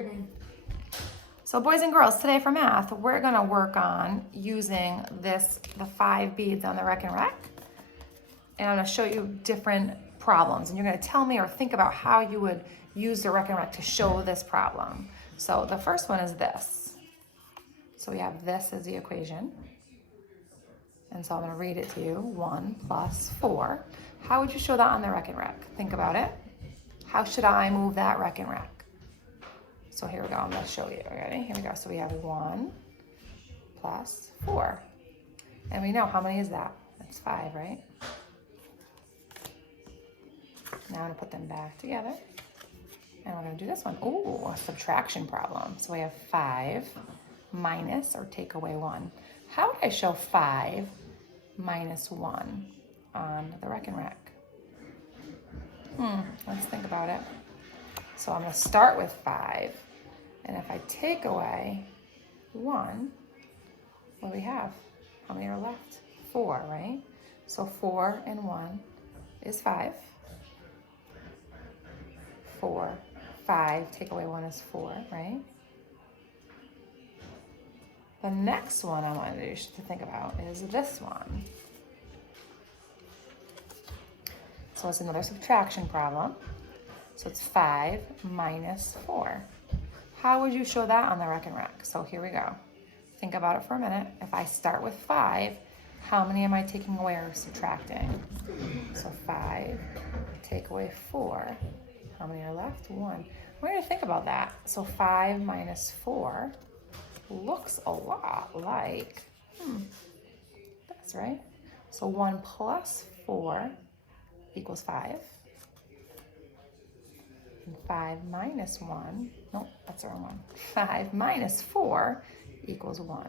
Recording. So boys and girls, today for math, we're gonna work on using the 5 beads on the Rec and Rec. And I'm gonna show you different problems. And you're gonna tell me or think about how you would use the Rec and Rec to show this problem. So the first one is this. So we have this as the equation. And so I'm gonna read it to you, 1 plus 4. How would you show that on the Rec and Rec? Think about it. How should I move that Rec and Rec? So here we go, I'm gonna show you, ready? Here we go, so we have 1 plus 4. And we know, how many is that? That's 5, right? Now I'm gonna put them back together. And we're gonna do this one. Ooh, a subtraction problem. So we have 5 minus, or take away 1. How would I show 5 minus 1 on the Rec and Rec? Let's think about it. So I'm gonna start with 5, and if I take away 1, what do we have? How many are left? 4, right? So 4 and 1 is 5. 4, 5, take away 1 is 4, right? The next one I want you to think about is this one. So it's another subtraction problem. So it's 5 minus 4. How would you show that on the Rec and Rec? So here we go. Think about it for a minute. If I start with 5, how many am I taking away or subtracting? So 5, take away 4. How many are left? 1. We're going to think about that. So 5 minus 4 looks a lot like, that's right. So 1 plus 4 equals 5. And 5 minus 1, nope, that's the wrong one. 5 minus 4 equals 1.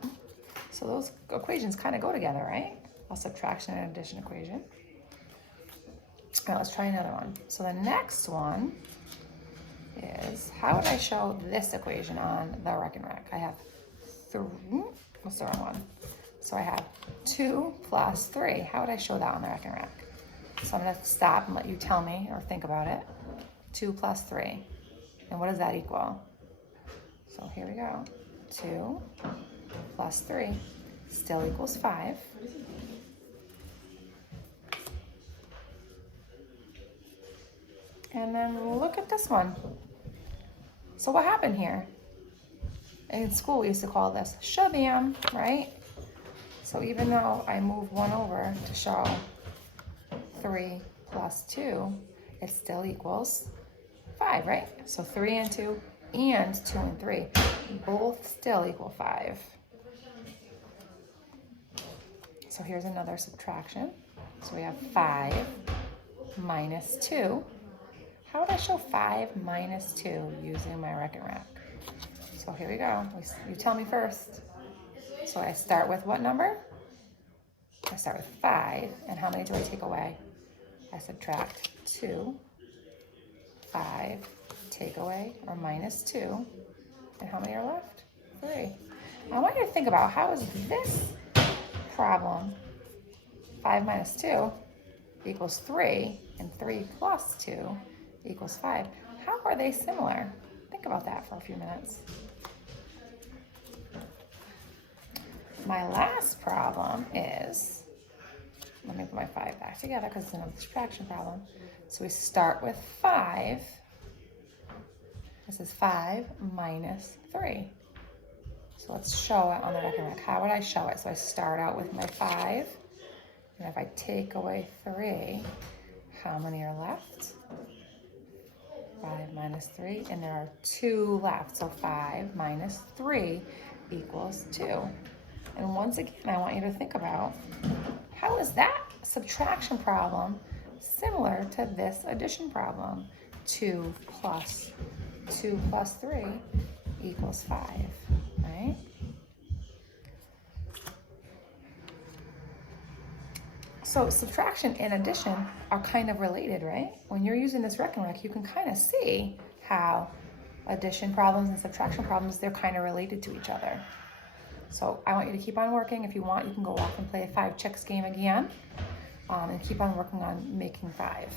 So those equations kind of go together, right? A subtraction and addition equation. All right, let's try another one. So the next one is, how would I show this equation on the Rec and Rec? I have what's the wrong one? So I have 2 plus 3. How would I show that on the Rec and Rec? So I'm gonna stop and let you tell me or think about it. 2 plus 3. And what does that equal? So here we go. 2 plus 3 still equals 5. And then look at this one. So what happened here? In school we used to call this shabam, right? So even though I move 1 over to show 3 plus 2, it still equals 5, right? So 3 and 2 and 2 and 3 both still equal 5. So here's another subtraction. So we have 5 minus 2. How would I show 5 minus 2 using my Rec and Rec? So here we go. You tell me first. So I start with what number? I start with 5. And how many do I take away? I subtract 2. 5, take away, or minus 2. And how many are left? 3. I want you to think about, how is this problem 5 minus 2 equals 3, and 3 plus 2 equals 5. How are they similar? Think about that for a few minutes. My last problem is, let me put my 5 back together because it's another subtraction problem. So we start with 5. This is 5 minus 3. So let's show it on the Rec and Rec. How would I show it? So I start out with my 5. And if I take away 3, how many are left? 5 minus 3. And there are 2 left. So 5 minus 3 equals 2. And once again, I want you to think about, how is that subtraction problem similar to this addition problem? 2 plus 3 equals 5, right? So subtraction and addition are kind of related, right? When you're using this Rec and Rec, you can kind of see how addition problems and subtraction problems, they're kind of related to each other. So I want you to keep on working. If you want, you can go off and play a 5 checks game again, and keep on working on making 5.